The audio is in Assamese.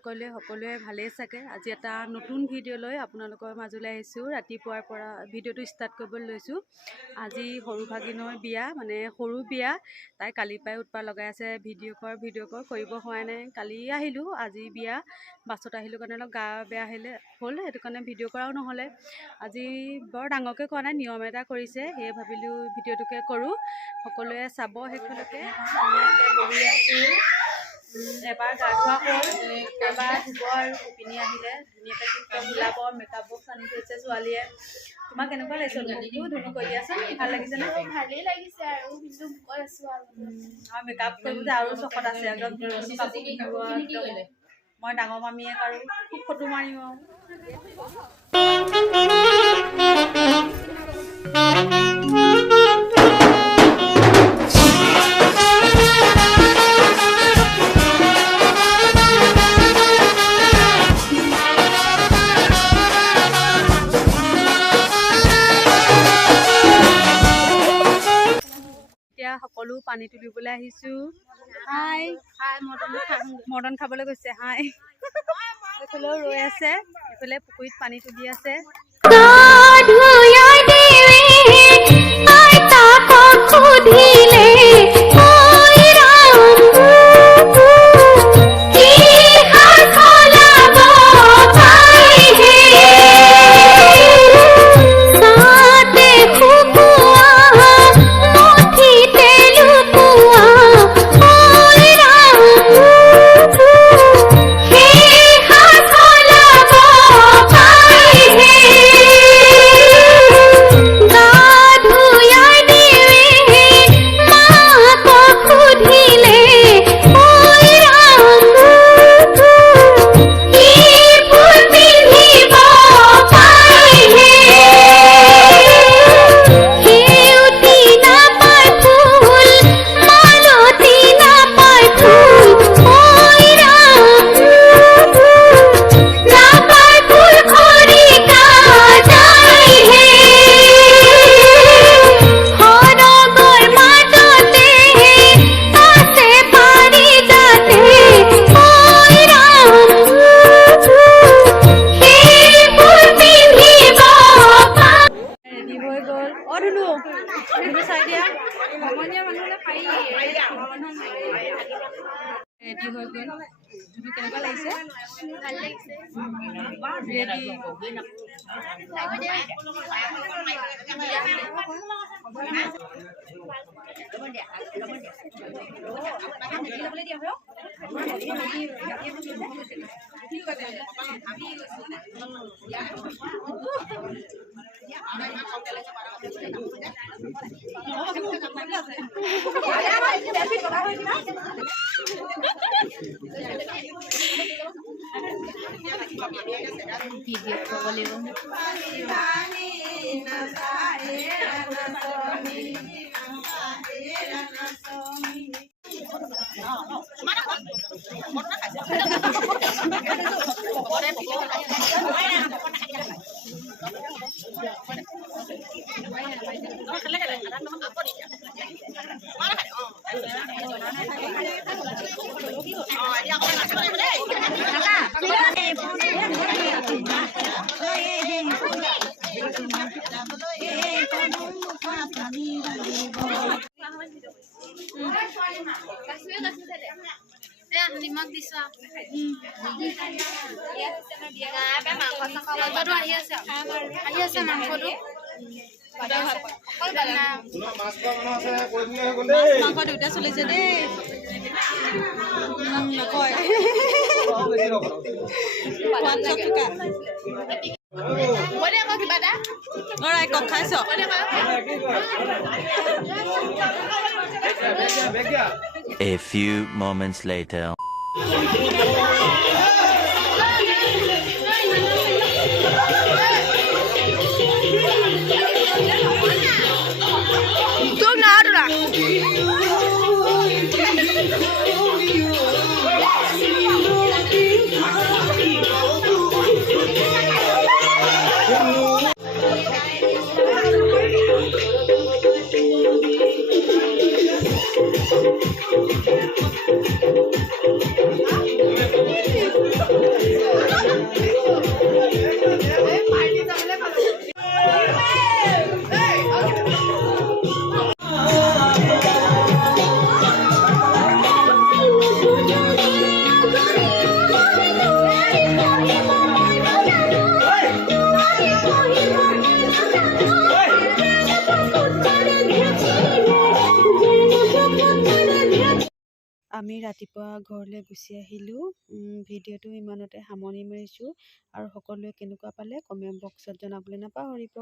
সকলোৱে ভালেই চাগে। আজি এটা নতুন ভিডিঅ' লৈ আপোনালোকৰ মাজলৈ আহিছোঁ। ৰাতিপুৱাৰ পৰা ভিডিঅ'টো ষ্টাৰ্ট কৰিবলৈ লৈছোঁ। আজি সৰু ভাগিনৰ বিয়া, মানে সৰু বিয়া। তাই কালিৰ পৰাই উৎপাত লগাই আছে, ভিডিঅ' কৰ কৰিব হোৱা নাই। কালি আহিলোঁ, আজি বিয়া। বাছত আহিলোঁ কাৰণে অলপ গা বেয়া হ'ল, সেইটো কাৰণে ভিডিঅ' কৰাও নহ'লে। আজি বৰ ডাঙৰকৈ কৰা নাই, নিয়ম এটা কৰিছে, সেয়ে ভাবিলোঁ ভিডিঅ'টোকে কৰোঁ। সকলোৱে চাব শেষলৈকে। বহি আছোঁ, এবাৰ গা ধোৱা হ'ল, এবাৰ ধুব আৰু গোপিনী আহিলে ধুনীয়াকৈ টিপটপ ওলাব। মেকআপ বক্স আনি থৈছে ছোৱালীয়ে। তোমাক কেনেকুৱা লাগিছে? ধুনু কৰি দিয়াচোন, ভাল লাগিছেনে? ভালেই লাগিছে আৰু কিন্তু ভোকত আছোঁ আৰু মেকআপ কৰিবলৈ আৰু চখত আছে, একদম কাপোৰ পিন্ধিব। মই ডাঙৰ মামীয়ে আৰু খুব ফটো মাৰিম আৰু। সকলো পানী তুলিবলৈ আহিছোঁ। হাই মৰ্টন খাবলৈ গৈছে। হাই এইফালেও ৰৈ আছে, এইফালে পুখুৰীত পানী তুলি আছে। ৰেডি হৈ গ'ল। তুমি কেনেকুৱা লাগিছে? ভাল লাগিছে। ৰেডি ভিডিঅ' কৰিব লাগিব। নিমখ দিছো মাংসটো আহি আছে মাংসটো। মাংস দুটা চলিছে দেই, নকয় কিবা এটা কক খাইছ। A few moments later. আমি ৰাতিপুৱা ঘৰলৈ গুচি আহিলোঁ। ভিডিঅ'টো ইমানতে সামৰণি মাৰিছোঁ আৰু সকলোৱে কেনেকুৱা পালে কমেণ্ট বক্সত জনাবলৈ নাপাহৰিব।